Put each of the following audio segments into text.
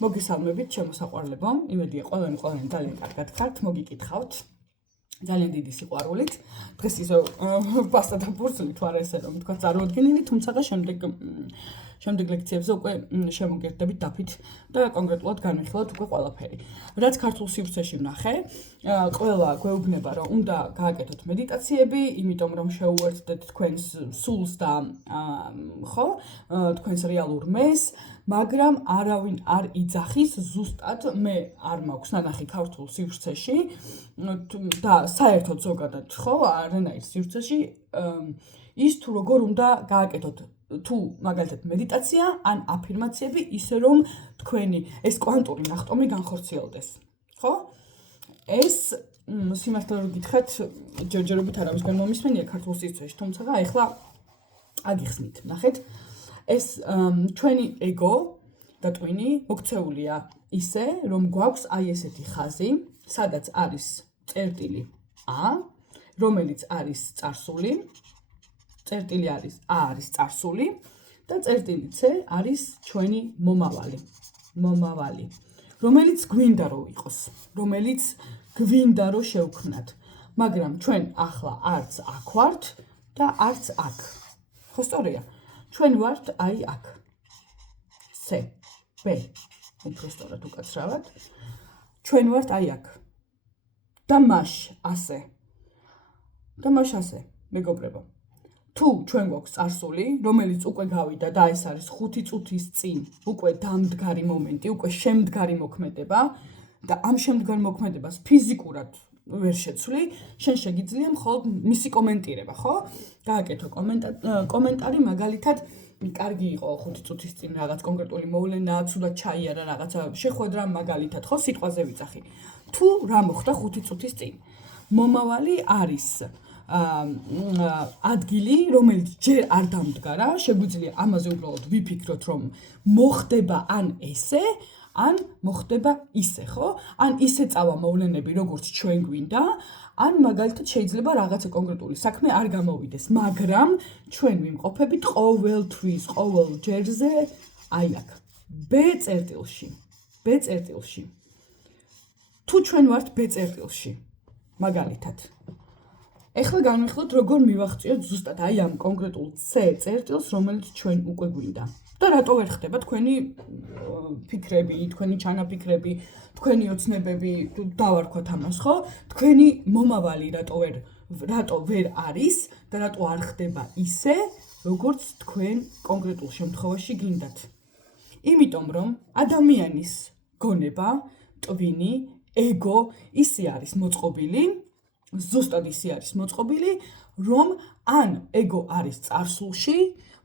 მოგესალმებით, ჩემო საყვარლებო. იმედია ყველანი ძალიან კარგად ხართ, მოგიკითხავთ. ძალიან დიდი სიყვარულით. დღეს ისე პასტა და ბურთლით ვარ ესე რომ თქვა წარმოუდგენელი, თუმცა შემდეგ ლექციებზე უკვე შემოგერთდებით დაფით და კონკრეტულად განვიხილოთ უკვე ყველაფერი. რაც ქართულ სივრცეში ვნახე, ყველა გვეუბნება რომ უნდა გააკეთოთ მედიტაციები, იმიტომ რომ შეუერთდეთ თქვენს სულს და ხო, თქვენს რეალურ მეს, მაგრამ არავინ არ იძახის ზუსტად მე არ მაქვს ნანახი ქართულ სივრცეში და საერთოდ ზოგადად ხო არანაირ სივრცეში ის თუ როგორ უნდა გააკეთოთ თუ მაგალითად მედიტაცია ან აფირმაციები ისე რომ თქვენი ეს კვანტური ნახტომი განხორციელდეს ხო ეს სიმართლე რომ გითხრათ ჯერჯერობით არავისგან მომისმენია ქართულ სივრცეში თუმცა ახლა აგიხსნით ნახეთ ეს ჩვენი ეგო და ტვინი მოქცეულია ისე რომ გვაქვს აი ესეთი ხაზი სადაც არის წერტილი A რომელიც არის წარსული წერტილი არის A არის წარსული და წერტილი C არის ჩვენი მომავალი რომელიც გვინდა რომ იყოს რომელიც გვინდა რომ შევქმნათ მაგრამ ჩვენ ახლა არც აქ ვართ და არც აქ ხო სწორია ჩვენ ვართ აი აქ C B უფრო სწორად უკაცრავად ჩვენ ვართ აი აქ და მაშ ასე მეგობრებო თუ ჩვენ გვაქვს წარსული რომელიც უკვე გავიდა და ეს არის 5 წუთის წინ უკვე დამდგარი მომენტი უკვე შემდგარი მოქმედება და ამ შემდგარ მოქმედებას ფიზიკურად ვერ შეცვლი შენ შეგიძლია მხოლოდ მისი კომენტირება ხო გააკეთო კომენტარი მაგალითად კარგი იყო 5 წუთის წინ რაღაც კონკრეტული მოვლენა ცუდად ჩაიარა რაღაცა შეხვედრა მაგალითად ხო სიტყვაზე ვიძახი თუ რა მოხდა 5 წუთის წინ მომავალი არის ადგილი რომელიც ჯერ არ დამდგარა შეგვიძლია ამაზე უბრალოდ ვიფიქროთ რომ მოხდება ან ესე ან მოხდება ისე ხო ან ისე წავა მოვლენები როგორც ჩვენ გვინდა ან მაგალითად შეიძლება რაღაცა კონკრეტული საქმე არ გამოვიდეს მაგრამ ჩვენ ვიმყოფებით ყოველთვის ყოველ ჯერზე აი აქ B წერტილში თუ ჩვენ ვართ B წერტილში მაგალითად ეხლა განვიხილოთ როგორ მივახციოთ ზუსტად აი ამ კონკრეტულ C წერტილს რომელიც ჩვენ უკვე გვინდა და რატო ვერ ხდება თქვენი ფიქრები, თქვენი ჩანაფიქრები, თქვენი ოცნებები, დავარქვათ ამას, ხო? თქვენი მომავალი რატო ვერ არის და რატო არ ხდება ისე, როგორც თქვენ კონკრეტულ შემთხვევაში გინდათ. იმიტომ რომ ადამიანის გონება, ტვინი, ეგო ისე არის მოწყობილი, ზუსტად ისე არის მოწყობილი, რომ ან ეგო არის წარსულში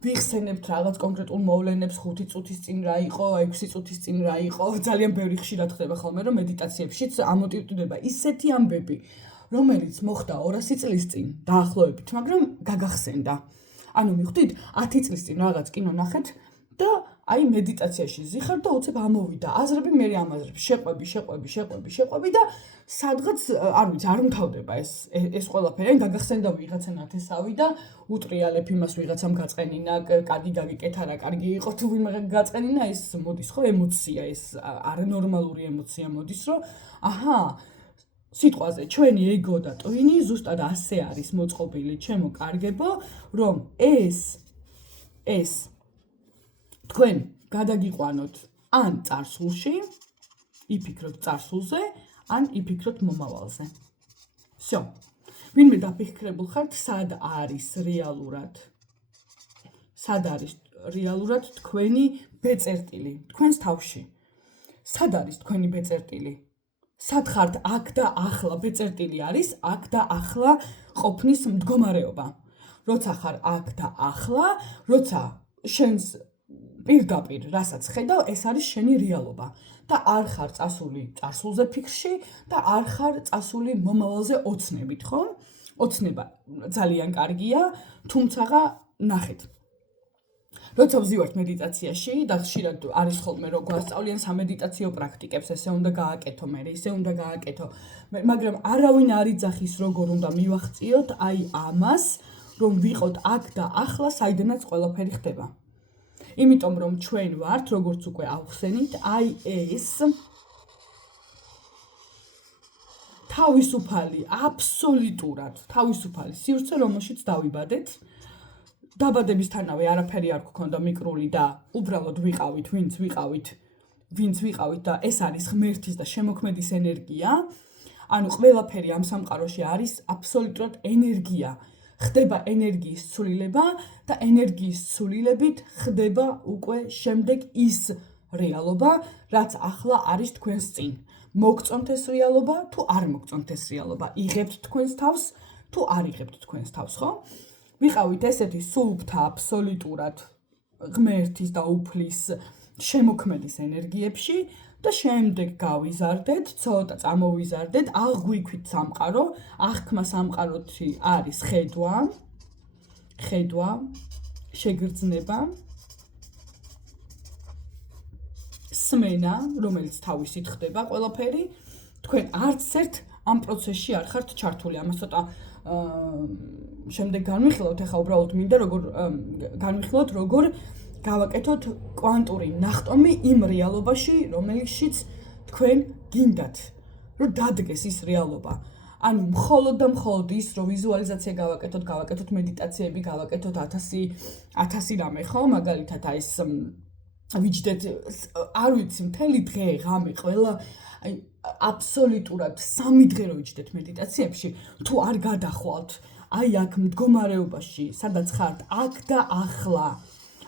ვიხსენებთ რაღაც კონკრეტულ მოვლენებს 5 წუთის წინ რა იყო, 6 წუთის წინ რა იყო, ძალიან ბევრი ხშირად ხდება ხოლმე რომ მედიტაციებშიც ამოტივტივდება ისეთი ამბები, რომელიც მოხდა 200 წლის წინ დაახლოებით, მაგრამ გაგახსენდა. ანუ მიხვდით 10 წლის წინ რაღაც კინო ნახეთ და აი მედიტაციაში ზიხარ და უცებ ამოვიდა აზრები, მე ამაზრებს შეყვები და სადღაც არ ვიცი, არ უმთავრდება ეს ყველაფერი, გაგახსენდა ვიღაცა ნათესავი და უტრიალებ იმას ვიღაცამ გაწყენინა, კარგი გაგიკეთა რა, კარგი იყო თუ ვინმე გაწყენინა, ეს მოდის ხო ემოცია, ეს არანორმალური ემოცია მოდის, რომ აჰა, სიტყვაზე ჩვენი ეგო და ტვინი ზუსტად ასე არის მოწყობილი, ჩემო კარგებო, რომ ეს თქვენ გადაგიყვანოთ ან წარსულში, იფიქროთ წარსულზე, ან იფიქროთ მომავალზე. Всё. ვინმე დაფიქრებულ ხართ, სად არის რეალურად თქვენი ბეწერტილი, თქვენს თავში. სად არის თქვენი ბეწერტილი? სად ხართ აქ და ახლა ბეწერტილი არის, აქ და ახლა ყოფნის მდგომარეობა. როცა ხარ აქ და ახლა, როცა შენს პირდაპირ რასაც ხედავ, ეს არის შენი რეალობა და არ ხარ წასული წარსულზე ფიქრში და არ ხარ წასული მომავალზე ოცნებით, ხო? ოცნება ძალიან კარგია, თუმცა ნახეთ. როცა ვზივართ მედიტაციაში და ხშირად არის ხოლმე რომ გვასწავლიან სამედიტაციო პრაქტიკებს, ესე უნდა გააკეთო მე, ისე უნდა გააკეთო, მაგრამ არავინ არ იძახის როგორ უნდა მივახციოთ აი ამას, რომ ვიყოთ აქ და ახლა, საიდანაც ყველაფერი ხდება. იმიტომ რომ ჩვენ ვართ, როგორც უკვე ავხსენით, აი ეს თავისუფალი, აბსოლუტურად თავისუფალი სივრცე, რომელშიც დავიბადეთ. დაბადებისთანავე არაფერი არ გქონდა მიკრული და უბრალოდ ვიყავით, ვინც ვიყავით და ეს არის ღმერთის და შემოქმედის ენერგია. ანუ ყველაფერი ამ სამყაროში არის აბსოლუტურად ენერგია. ხდება ენერგიის ცვლილება და ენერგიის ცვლილებით ხდება უკვე შემდეგ ის რეალობა, რაც ახლა არის თქვენს წინ. მოგწონთ ეს რეალობა, თუ არ მოგწონთ ეს რეალობა, იღებთ თქვენს თავს, თუ არ იღებთ თქვენს თავს, ხო? ვიყავით ესეთი სულფთა აბსოლუტურად ღმერთის და უფლის შემოქმედის ენერგიებში და შემდეგ გავიზარდეთ, ცოტა წამოვიზარდეთ, აღვიქვით სამყარო, აღქმა სამყაროთი არის ხედვა, შეგრძნება, სმენა, რომელიც თავისით ხდება ყველაფერი, თქვენ არც ერთ ამ პროცესში არ ხართ ჩართული, ამას ცოტა შემდეგ განვიხილოთ, ეხლა უბრალოდ მინდა განვიხილოთ, როგორ გავაკეთოთ კვანტური ნახტომი იმ რეალობაში, რომელშიც თქვენ გინდათ, რომ დადგეს ის რეალობა. ანუ მხოლოდ და მხოლოდ ის, რომ ვიზუალიზაცია გავაკეთოთ მედიტაციები, გავაკეთოთ 1000 რამე, ხო? მაგალითად აი ეს ვიჯდეთ, არ ვიცი, მთელი დღე, ღამე, ყველა აი აბსოლუტურად 3 დღე რო ვიჯდეთ მედიტაციებში, თუ არ გადახვალთ აი აქ მდგომარეობაში, სადაც ხართ, აქ და ახლა.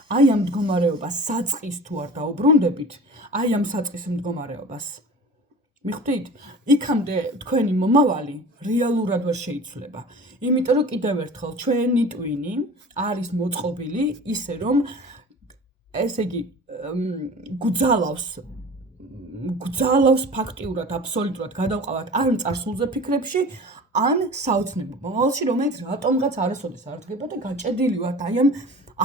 აი ამ მდგომარეობას საწყის თუ არ დაუბრუნდებით, აი ამ საწყის მდგომარეობას. მიხვდით? იქამდე თქვენი მომავალი რეალურად ვერ შეიცვლება. იმიტომ რომ კიდევ ერთხელ ჩვენი ტვინი არის მოწყობილი ისე რომ ესე იგი გძალავს ფაქტიურად, აბსოლუტურად გადავყავათ ან წარსულზე ფიქრებში, ან საოცნებო მომავალში, რომელიც რატომღაც არასოდეს არ დგება და გაჭედილი ვართ აი ამ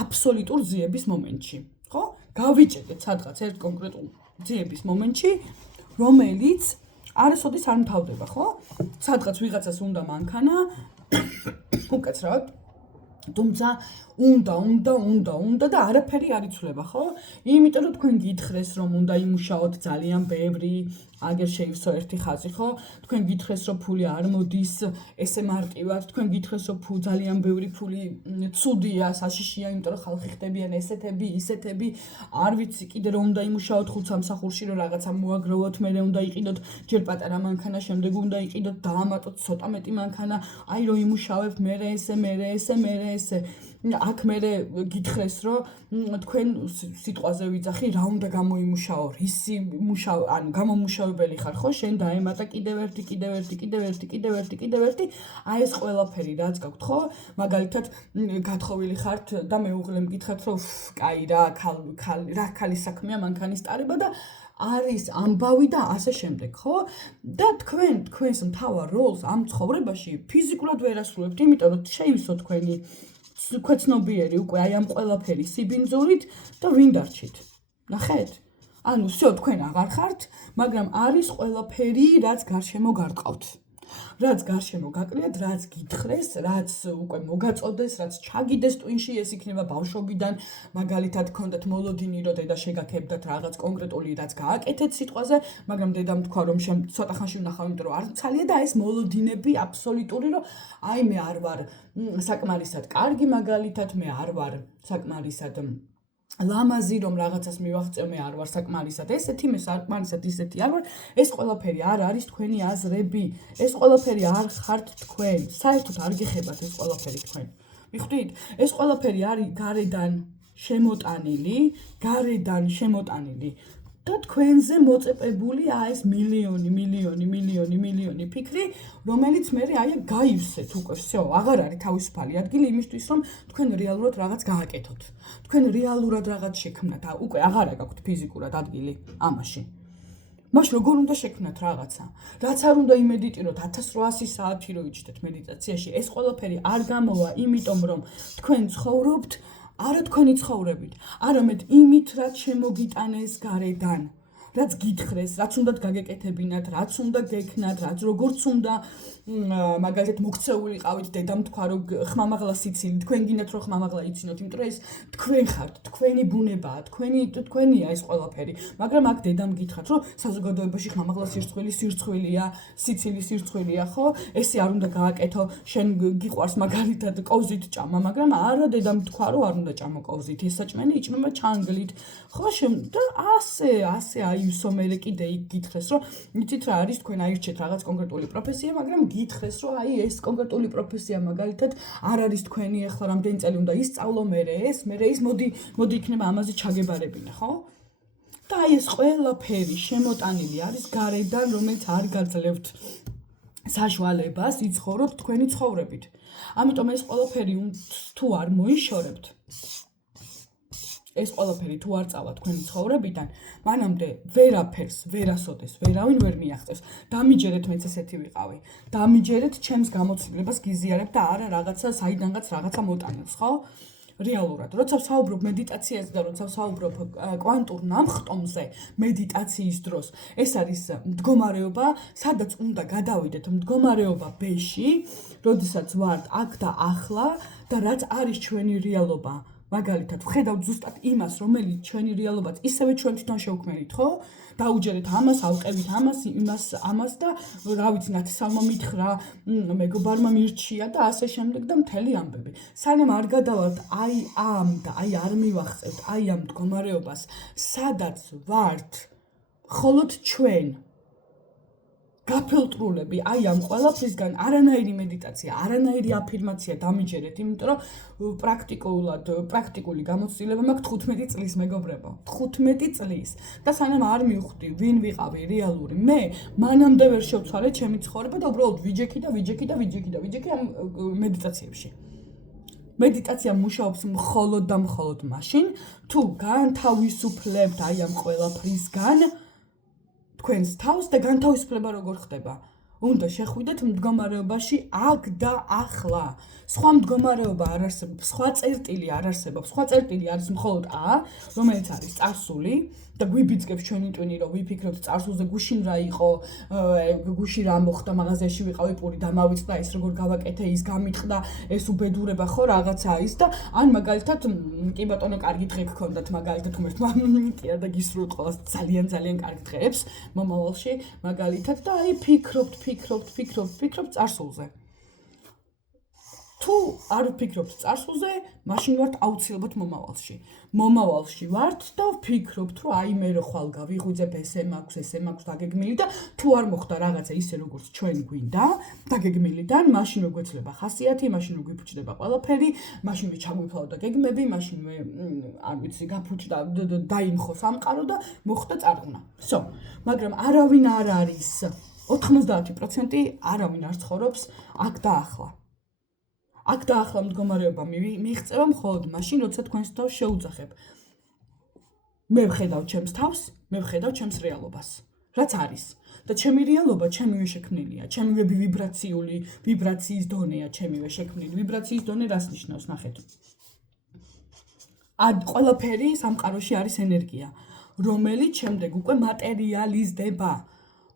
აბსოლუტურ ძიების მომენტში, ხო? გავიჭედეთ სადღაც ერთ კონკრეტულ ძიების მომენტში, რომელიც არასოდეს არ მთავრდება, ხო? სადღაც ვიღაცას უნდა მანქანა, უკაცრავად, თუმცა უნდა და არაფერი არ იცვლება, ხო? იმიტომ რომ თქვენ გითხრეს, რომ უნდა იმუშაოთ ძალიან ბევრი, აგერ შეივსო ერთი ხაზი, ხო? თქვენ გითხრეს, რომ ფული არ მოდის, ესე მარტივად, თქვენ გითხრეს, რომ ძალიან ბევრი ფული ცუდია, საშიშია, იმიტომ რომ ხალხი ხდებიან ესეთები, ისეთები, არ ვიცი, კიდე რომ უნდა იმუშაოთ ხუთ სამსახურში, რომ რაღაცა მოაგროვოთ, მერე უნდა იყიდოთ ჯერ პატარა მანქანა, შემდეგ უნდა იყიდოთ, დაამატოთ ცოტა მეტი მანქანა, აი რომ იმუშავებთ, მერე ესე. აქ მერე გითხრეს, რომ თქვენ სიტყვაზე ვიძახი, რა უნდა გამოიმუშაო, რისი ანუ გამომუშავებელი ხარ, ხო? შენ დაემატა კიდევ ერთი, აი ეს ყველაფერი რაც გაქვთ, ხო? მაგალითად, გათხოვილი ხართ და მეუღლე მკითხეთ, რომ კაი რა ქალის საქმეა მანქანის ტარება და არის ამბავი და ასე შემდეგ, ხო? და თქვენს მთავარ როლს ამ ცხოვრებაში ფიზიკურად ვერ ასრულებთ, იმიტომ რომ შეივსო თქვენი ქვეცნობიერი უკვე აი ამ ყველაფერი სიბინძურით და ვინ დარჩით. ნახეთ? ანუ всё თქვენ აღარ ხართ, მაგრამ არის ყველაფერი, რაც გარშემო გარყავთ. რაც გარშემო გაკრიათ, რაც გითხრეს, რაც უკვე მოგაწოდეს, რაც ჩაგიდეს ტვინში, ეს იქნება ბავშვობიდან, მაგალითად გქონდათ მოლოდინი, რომ დედა შეგაქებდათ რაღაც კონკრეტული, რაც გააკეთეთ სიტყვაზე, მაგრამ დედამ თქვა, რომ ცოტა ხანში ვნახავ, იმიტომ რომ არ მცალია და ეს მოლოდინები აბსოლუტური, რომ აი მე არ ვარ საკმარისად კარგი, მაგალითად მე არ ვარ საკმარისად ლამაზი, რომ რაღაცას მივაღწევ, მე არ ვარ საკმარისად ესეთი, მე საკმარისად ისეთი არ ვარ, ეს ყველაფერი არ არის თქვენი აზრები, ეს ყველაფერი არ ხართ თქვენ, საერთოდ არ გეხებათ ეს ყველაფერი თქვენ. მიხვდით? ეს ყველაფერი არის გარედან შემოტანილი და თქვენზე მოწეპებულია ეს მილიონი ფიქრი, რომელიც მე აი გაივსეთ უკვე, всё, აღარ არის თავისუფალი ადგილი იმისთვის, რომ თქვენ რეალურად რაღაც გააკეთოთ. თქვენ რეალურად რაღაც შექმნათ, უკვე აღარა გაქვთ ფიზიკურად ადგილი ამაში. მაშინ როგორ უნდა შექმნათ რაღაცა? რაც არ უნდა იმედიტიროთ 1800 საათი რო იჭდეთ მედიტაციაში, ეს ყველაფერი არ გამოვა, იმიტომ რომ თქვენ ცხოვრობთ არა თქვენი ცხოვრებით, არამედ იმით, რაც შემოგიტანეს გარედან. რაც გითხრეს, რაც უნდათ გაგეკეთებინათ, რაც უნდა გექნათ, რაც როგორც უნდა მაგალითად მოქცეულიყავით დედამ თქვა რომ ხმამაღლა სიცილი, თქვენ გინდათ რომ ხმამაღლა იცინოთ, იმიტომ რომ ეს თქვენ ხართ, თქვენი ბუნებაა, თქვენია ეს ყველაფერი. მაგრამ აქ დედამ გითხრათ რომ საზოგადოებაში ხმამაღლა სირცხვილია, სიცილი სირცხვილია, ხო? ესე არ უნდა გააკეთო, შენ გიყვარს მაგალითად კოვზით ჭამა, მაგრამ არა დედამ თქვა რომ არ უნდა ჭამო კოვზით, ეს საჭმელი იჭმება ჩანგლით. ხო, და ასე აი სომერე კიდე იქ გითხრეს რომ იცით რა არის თქვენ აირჩეთ რაღაც კონკრეტული პროფესია, მაგრამ გითხრეს რომ აი ეს კონკრეტული პროფესია მაგალითად არ არის თქვენი, ახლა რამდენი წელი უნდა ისწავლო მერე ის მოდი იქნება ამაზე ჩაგებარებინა, ხო? და აი ეს ყველაფერი შემოტანილი არის გარედან, რომელიც არ გაძლევთ საშუალებას იცხოვროთ თქვენი ცხოვრებით. ამიტომ ეს ყველაფერი თუ არ მოიშორებთ, ეს ყველაფერი თუ არ წავა თქვენი ცხოვრებიდან, მანამდე ვერაფერს, ვერასოდეს, ვერავინ ვერ მიაღწევს. დამიჯერეთ მეც ესეთი ვიყავი. დამიჯერეთ ჩემს გამოცდილებას გიზიარებ და არა რაღაცა საიდანღაც რაღაცა მოტანებს, ხო? რეალურად, როცა ვსაუბრობ მედიტაციაზე და როცა ვსაუბრობ კვანტურ ნამხტომზე მედიტაციის დროს, ეს არის მდგომარეობა, სადაც უნდა გადავიდეთ მდგომარეობა B-ში, როდესაც ვართ აქ და ახლა და რაც არის ჩვენი რეალობა. მაგალითად, ვხედავთ ზუსტად იმას, რომელიც ჩვენი რეალობაც ისევე ჩვენ თვითონ შევქმნით, ხო? დაუჯერეთ ამას, ავყევით ამას და რა ვიცი, ნათესავმა მითხრა, მეგობარმა მირჩია და ასე შემდეგ და მთელი ამბები. სანამ არ გადავართ აი ამ და აი არ მივახცევთ აი ამ მდგომარეობას, სადაც ვართ მხოლოდ ჩვენ გაფილტრულები აი ამ ყველაფრისგან, არანაირი მედიტაცია, არანაირი აფირმაცია დამიჯერეთ, იმიტომ რომ პრაქტიკული გამოცდილება მაქვს 15 წლის მეგობრებო, 15 წლის. და სანამ არ მივხვდი, ვინ ვიყავი რეალური, მე მანამდე ვერ შევცვალე ჩემი ცხოვრება და უბრალოდ ვიჯექი ამ მედიტაციებში. მედიტაცია მუშაობს მხოლოდ და მხოლოდ მაშინ, თუ განთავისუფლებთ აი ამ ყველაფრისგან თქვენს თავს და განთავისუფლება როგორ ხდება? უნდა შეხვიდეთ მდგომარეობაში აქ და ახლა. სხვა მდგომარეობა არ არსებობს, სხვა წერტილი არ არსებობს. სხვა წერტილი არის მხოლოდ A, რომელიც არის წარსული და გვიბიძგებს ჩვენი ტვინი, რომ ვიფიქროთ წარსულზე გუშინ რა იყო, გუშინ რა მოხდა, მაღაზიაში ვიყავი პური დამავიწყდა, ეს როგორ გავაკეთე, ის გამიტყდა, ეს უბედურება ხო რაღაცაა ის და ან მაგალითად კი ბატონო კარგი დღე გქონდათ მაგალითად ღმერთმა კი არა და გისურვოთ ყველას ძალიან კარგი დღეებს მომავალში მაგალითად და აი ფიქრობთ წარსულზე. თუ არ ვფიქრობთ წარსულზე, მაშინ ვართ აუცილებლად მომავალში. მომავალში ვართ და ვფიქრობთ, რომ აი მე რო ხვალ გავიღვიძებ, ესე მაქვს დაგეგმილი და თუ არ მოხდა რაღაცა ისე როგორც ჩვენ გვინდა, დაგეგმილიდან, მაშინვე გვეცლება ხასიათი, მაშინვე გვიფუჭდება ყველაფერი, მაშინვე ჩაგვიფალოდა გეგმები, მაშინვე არ ვიცი, გაფუჭდა დაიმხო სამყარო და მოხდა წარღვნა. მაგრამ არავინ არ არის 90% არავინ არ ცხოვრობს აქ და ახლა. აქ და ახლა მდგომარეობა მიიღწევა მხოლოდ მაშინ, როცა თქვენს თავს შეუძახებ. მე ვხედავ ჩემს თავს, მე ვხედავ ჩემს რეალობას. რაც არის. და ჩემი რეალობა ჩემივე შექმნილია, ჩემივე ვიბრაციის დონეა ჩემივე შექმნილი. ვიბრაციის დონე რას ნიშნავს, ნახეთ. ყველაფერი სამყაროში არის ენერგია, რომელიც შემდეგ უკვე მატერიალიზდება.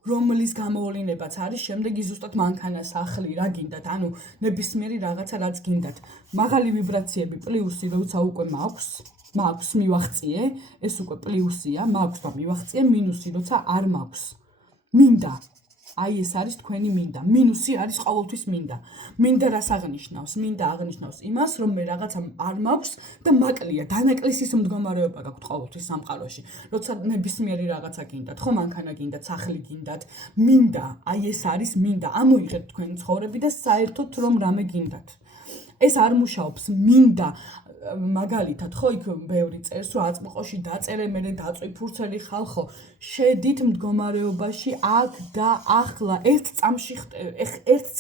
რომლის გამოვლინებაც არის შემდეგი ზუსტად მანქანა, სახლი, რა გინდათ, ანუ ნებისმიერი რაღაცა რაც გინდათ. მაღალი ვიბრაციები პლუსი, როცა უკვე მაქვს მივახციე, ეს უკვე პლუსია, მაქვს და მივახციე, მინუსი, როცა არ მაქვს. მინდა. აი ეს არის თქვენი მინდა. მინუსი არის ყოველთვის მინდა. მინდა რას აღნიშნავს? მინდა აღნიშნავს იმას, რომ მე რაღაცა არ მაქვს და მაკლია, დანაკლისის მდგომარეობა გაქვთ ყოველთვის სამყაროში. როცა ნებისმიერი რაღაცა გინდათ, ხო მანქანა გინდათ, სახლი გინდათ, მინდა, აი ეს არის მინდა. ამოიღეთ თქვენი ცხოვრები და საერთოდ რომ რამე გინდათ. ეს არ მუშაობს მინდა მაგალითად ხო იქ ბევრი წერს რომ აწმყოში დაწერე მე დაწვი ფურცელი ხალხო შედით მდგომარეობაში აქ და ახლა ერთ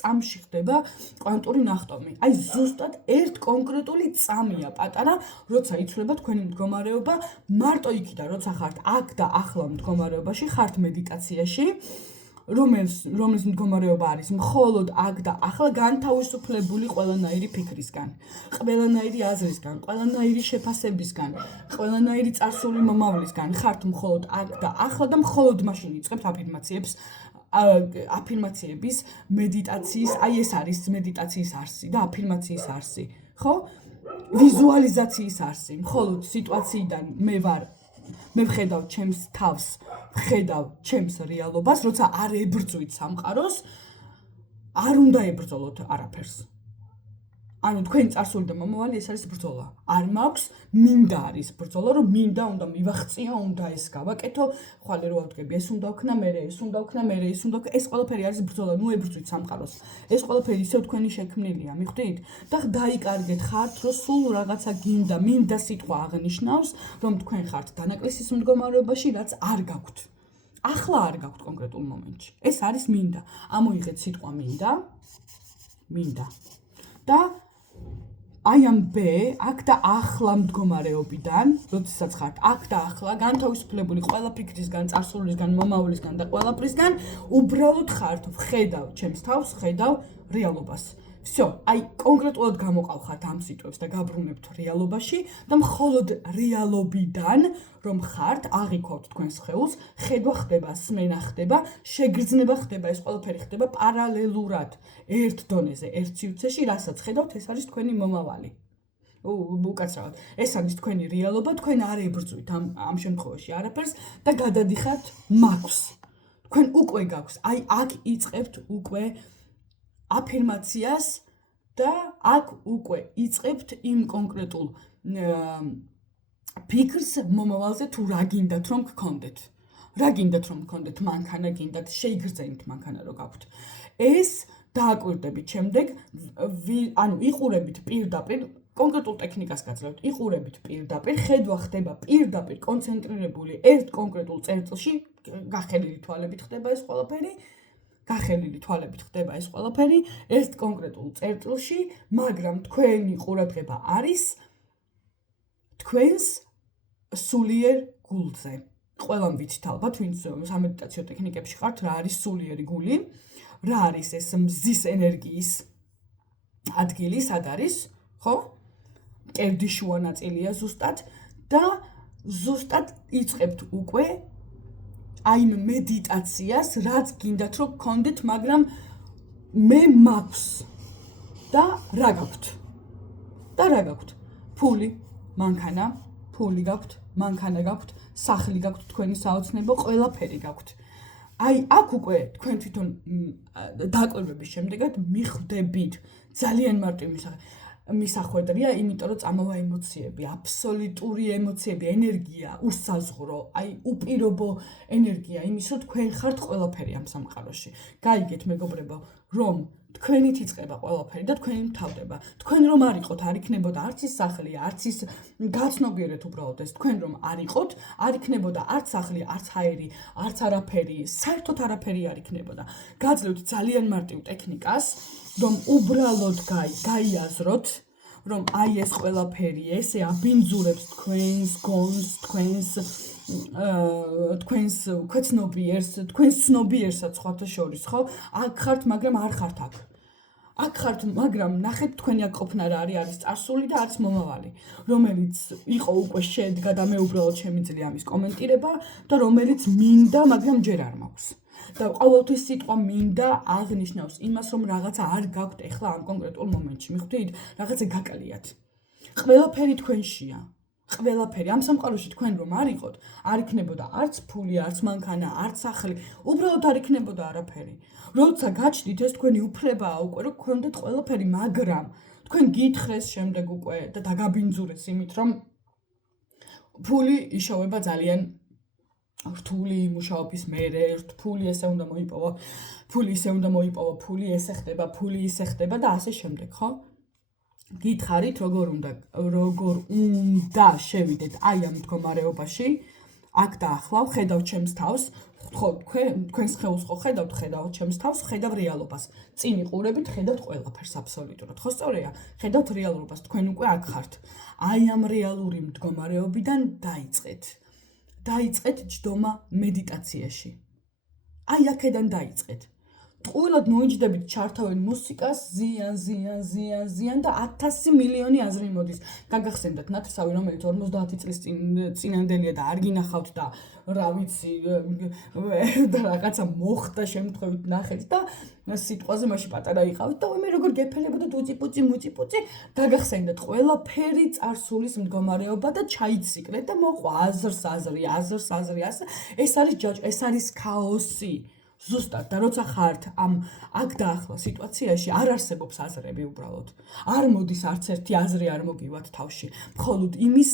წამში ხდება კვანტური ნახტომი აი ზუსტად ერთ კონკრეტული წამია პატარა როცა იცვლება თქვენი მდგომარეობა მარტო იქიდან როცა ხართ აქ და ახლა მდგომარეობაში ხართ მედიტაციაში რომლის მდგომარეობა არის მხოლოდ აქ და ახლა განთავისუფლებული ყველანაირი ფიქრისგან, ყველანაირი აზრისგან, ყველანაირი შეფასებისგან, ყველანაირი წარსული მომავლისგან, ხართ მხოლოდ აქ და ახლა და მხოლოდ მაშინ იწყებთ აფირმაციების მედიტაციის, აი ეს არის მედიტაციის არსი და აფირმაციის არსი, ხო? ვიზუალიზაციის არსი, მხოლოდ სიტუაციიდან მე ვხედავ ჩემს თავს, ვხედავ ჩემს რეალობას, როცა არ ებრძვით სამყაროს, არ უნდა ებრძოლოთ არაფერს. ანუ თქვენი წარსული და მომავალი ეს არის ბრძოლა. არ მაქვს, მინდა არის ბრძოლა, რომ მინდა უნდა მივახციო, უნდა ეს გავაკეთო, ხვალე რო ავდგები, ეს უნდა ვქნა მერე, ეს უნდა ვქნა მერე, ეს ყველაფერი არის ბრძოლა, ნუ ებრძვით სამყაროს. ეს ყველაფერი ისევ თქვენი შექმნილია, მიხვდით? და დაიკარგეთ ხართ, რომ სულ რაღაცა გინდა, მინდა სიტყვა აღნიშნავს, რომ თქვენ ხართ დანაკლისის მდგომარეობაში, რაც არ გაქვთ. ახლა არ გაქვთ კონკრეტულ მომენტში. ეს არის მინდა. ამოიღეთ სიტყვა მინდა. და აი ამ აქ და ახლა მდგომარეობიდან, როდესაც ხართ აქ და ახლა, განთავისუფლებული ყველა ფიქრისგან, წარსულისგან, მომავლისგან და ყველაფრისგან, უბრალოდ ხართ, ვხედავ ჩემს თავს, ხედავ რეალობას. всё, აი კონკრეტულად გამოყავხართ ამ სიტყვებს და გაბრუნებთ რეალობაში და მხოლოდ რეალობიდან, რომ ხართ, აღიქვავთ თქვენს ხეულს, ხედვა ხდება, სმენა ხდება, შეგრძნება ხდება, ეს ყველაფერი ხდება პარალელურად, ერთ დონეზე, ერთ სივრცეში, რასაც ხედავთ, ეს არის თქვენი მომავალი. უკაცრავად, ეს არის თქვენი რეალობა, თქვენ არ ებრძვით ამ შემთხვევაში არაფერს და გადადიხართ მაქვს. თქვენ უკვე გაქვს, აი აქ იწყებთ უკვე აფირმაციას და აქ უკვე იწყებთ იმ კონკრეტულ ფიქრს მომავალზე თუ რა გინდათ რომ გქონდეთ. რა გინდათ რომ გქონდეთ, მანქანა გინდათ, შეიგრძენით მანქანა რო გაქვთ. ეს დააკვირდებით შემდეგ, ანუ იყურებით პირდაპირ კონკრეტულ ტექნიკას გაძლევთ, იყურებით პირდაპირ, ხედვა ხდება პირდაპირ კონცენტრირებული ერთ კონკრეტულ წერტილში, გახელილი თვალებით ხდება ეს ყველაფერი, ერთ კონკრეტულ წერტილში, მაგრამ თქვენი ყურადღება არის თქვენს სულიერ გულზე. ყველამ ვიცით ალბათ, ვინც სამედიტაციო ტექნიკებში ხართ, რა არის სულიერი გული, რა არის ეს მზის ენერგიის ადგილი, სად არის, ხო? მკერდის შუა ნაწილია ზუსტად და ზუსტად იწყებთ უკვე აი იმ მედიტაციას, რაც გინდათ რომ გქონდეთ, მაგრამ მე მაქვს და რა გაქვთ? ფული, მანქანა გაქვთ, სახლი გაქვთ, თქვენი საოცნებო, ყველაფერი გაქვთ. აი აქ უკვე თქვენ თვითონ დაკვირვების შემდეგად მიხვდებით ძალიან მარტივი მისახვედრია, იმიტომ რომ წამოვა ემოციები, აბსოლუტური ემოციები, ენერგია, უსაზღვრო, აი უპირობო ენერგია, იმის რომ თქვენ ხართ ყველაფერი ამ სამყაროში. გაიგეთ მეგობრებო, რომ თქვენით იწყება ყველაფერი და თქვენი მთავრდება. თქვენ რომ არ იყოთ, არ იქნებოდა არც ის სახლი, არც ის გაცნობიერეთ უბრალოდ ეს. თქვენ რომ არ იყოთ, არ იქნებოდა არც სახლი, არც ჰაერი, არც არაფერი, საერთოდ არაფერი არ იქნებოდა. გაძლევთ ძალიან მარტივ ტექნიკას, რომ უბრალოდ გაიაზროთ, რომ აი ეს ყველაფერი ესე აბინძურებს თქვენს გონს, თქვენს ქვეცნობიერს, თქვენს ცნობიერსაც სხვათა შორის, ხო? აქ ხართ, მაგრამ არ ხართ აქ. აქ ხართ, მაგრამ ნახეთ თქვენი აქ ყოფნა რა არის წარსული და არც მომავალი, რომელიც იყო უკვე შედგა და მე უბრალოდ შემიძლია ამის კომენტირება და რომელიც მინდა, მაგრამ ჯერ არ მაქვს. და ყოველთვის სიტყვა მინდა აღნიშნავს იმას, რომ რაღაცა არ გაქვთ ეხლა ამ კონკრეტულ მომენტში, მიხვდით? რაღაცა გაკლიათ. ყველაფერი თქვენშია. ყველაფერი ამ სამყაროში თქვენ რომ არ იყოთ, არ იქნებოდა არც ფული, არც მანქანა, არც სახლი, უბრალოდ არ იქნებოდა არაფერი. როცა გაჩნდით, ეს თქვენი უფლებაა უკვე რომ გქონდეთ ყველაფერი, მაგრამ თქვენ გითხრეს შემდეგ უკვე და დაგაბინძურეს იმით, რომ ფული იშოვება ძალიან რთული მუშაობის მერე, ფული ესე უნდა მოიპოვა, ფული ესე ხდება, ფული ისე ხდება და ასე შემდეგ, ხო? გითხარით, როგორ უნდა შევიდეთ აი ამ მდგომარეობაში, აქ და ახლა ხედავ ჩემს თავს, ხო, თქვენს ხეულს ხო ხედავთ ჩემს თავს, ხედავ რეალობას. წინ იყურებით, ხედავთ ყველაფერს აბსოლუტურად. ხო, სწორია, ხედავთ რეალობას, თქვენ უკვე აქ ხართ. აი ამ რეალური მდგომარეობიდან დაიწყეთ ჯდომა მედიტაციაში. აი აქედან დაიწყეთ. ტყუილად ნოიჯდებით ჩართავენ მუსიკას, ზიან და 1000 მილიონი აზრი მოდის. გაგახსენდათ ნათესავი, რომელიც 50 წლის წინანდელია და არ გინახავთ და რა ვიცი და რაღაცა მოხდა შემთხვევით ნახეთ და სიტყვაზე მაშინ პატარა იყავით და მე როგორ გეფელებოდათ უწი-პუწი, გაგახსენდათ ყველაფერი წარსულის მდგომარეობა და ჩაიციკრეთ და მოყვა აზრს აზრი. ეს არის ჯაჭვი, ეს არის ქაოსი. ზუსტად და როცა ხართ ამ აქ და ახლა სიტუაციაში არ არსებობს აზრები უბრალოდ. არ მოდის არც ერთი აზრი არ მოგივათ თავში. მხოლოდ იმის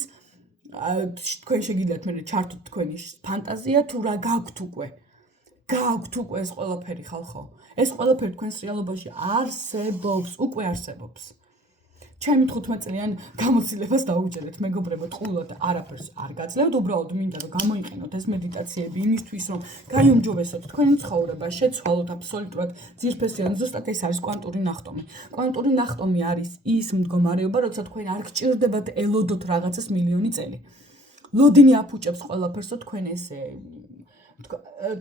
თქვენ შეგიძლიათ მე ჩართოთ თქვენი ფანტაზია თუ რა გაქვთ უკვე. გაქვთ უკვე ეს ყველაფერი ხალხო. ეს ყველაფერი თქვენს რეალობაში არსებობს, უკვე არსებობს. ჩემი 15 წლიან გამოცდილებას დაუჭერეთ მეგობრებო, ტყუილად არაფერს არ გაძლევთ, უბრალოდ მინდა რომ გამოიყენოთ ეს მედიტაციები იმისთვის, რომ გაიუმჯობესოთ თქვენი ცხოვრება, შეცვალოთ აბსოლუტურად ძირფესიან, ზუსტად ეს არის კვანტური ნახტომი. კვანტური ნახტომი არის ის მდგომარეობა, როცა თქვენ არ გჭირდებათ ელოდოთ რაღაცას მილიონი წელი. ლოდინი აფუჭებს ყველაფერს, თქვენ ესე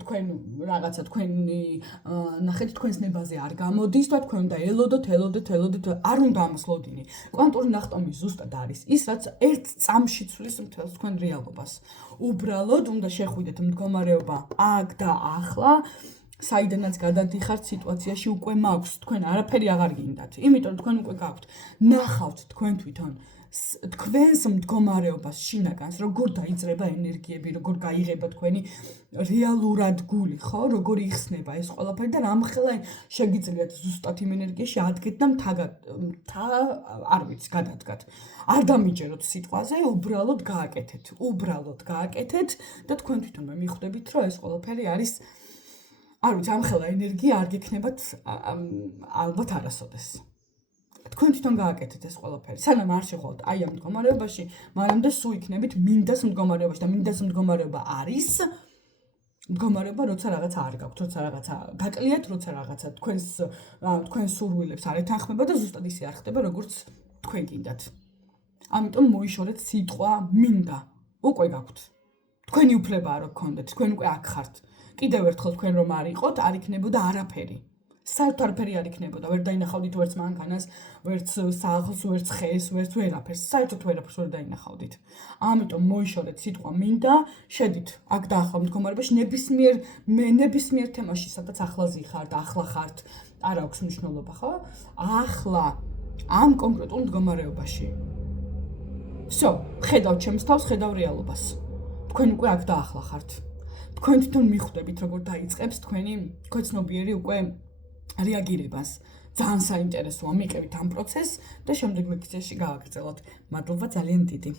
თქვენ რაღაცა თქვენი ნახეთ თქვენს ნებაზე არ გამოდის და თქვენ უნდა ელოდოთ არ უნდა ამას ლოდინი. კვანტური ნახტომი ზუსტად არის ის, რაც ერთ წამში ცვლის მთელს თქვენ რეალობას. უბრალოდ უნდა შეხვიდეთ მდგომარეობა აქ და ახლა, საიდანაც გადადიხართ სიტუაციაში უკვე მაქვს, თქვენ არაფერი აღარ გინდათ, იმიტომ თქვენ უკვე გაქვთ. ნახავთ თქვენ თვითონ თქვენს მდგომარეობას შინაგანს, როგორ დაიძრება ენერგიები, როგორ გაიღება თქვენი რეალურად გული, ხო? როგორ იხსნება ეს ყველაფერი და რამხელა შეგიძლიათ ზუსტად იმ ენერგიაში ადგეთ და მთა არ ვიცი, გადადგათ. არ დამიჯეროთ სიტყვაზე, უბრალოდ გააკეთეთ და თქვენ თვითონვე მიხვდებით, რომ ეს ყველაფერი არის არ ვიცი, ამხელა ენერგია არ გექნებათ ალბათ არასოდეს. თქვენ თვითონ გააკეთეთ ეს ყველაფერი. სანამ არ შეხვალთ აი ამ მდგომარეობაში, მანამდე სულ იქნებით მინდას მდგომარეობაში და მინდას მდგომარეობა არის მდგომარეობა, როცა რაღაცა არ გაქვთ, როცა რაღაცა გაკლიათ, როცა რაღაცა თქვენ სურვილებს არ ეთანხმება და ზუსტად ისე არ ხდება, როგორც თქვენ გინდათ. ამიტომ მოიშორეთ სიტყვა მინდა. უკვე გაქვთ. თქვენი უფლებაა რომ გქონდეთ, თქვენ უკვე აქ ხართ. კიდევ ერთხელ თქვენ რომ არ იყოთ, არ იქნებოდა არაფერი. საერთოდ არაფერი არ იქნებოდა, ვერ დაინახავდით ვერც მანქანას, ვერც სახლს, ვერც ხეს, ვერც ვერაფერს, საერთოდ ვერაფერს ვერ დაინახავდით. ამიტომ მოიშორეთ სიტყვა მინდა, შედით აქ და ახლა მდგომარეობაში ნებისმიერ თემაში, სადაც ახლაზი ხართ, ახლა ხართ, არ აქვს მნიშვნელობა, ხო? ახლა ამ კონკრეტულ მდგომარეობაში. всё, ხედავთ ჩემს თავს, ხედავ რეალობას. თქვენ უკვე აქ და ახლა ხართ. თქვენ თვითონ მიხვდებით, როგორ დაიწყებს თქვენი ქვეცნობიერი უკვე რეაგირებას. ძალიან საინტერესოა, მიყევით ამ პროცესს და შემდეგ ლექციაში გავაგრძელოთ. მადლობა ძალიან დიდი.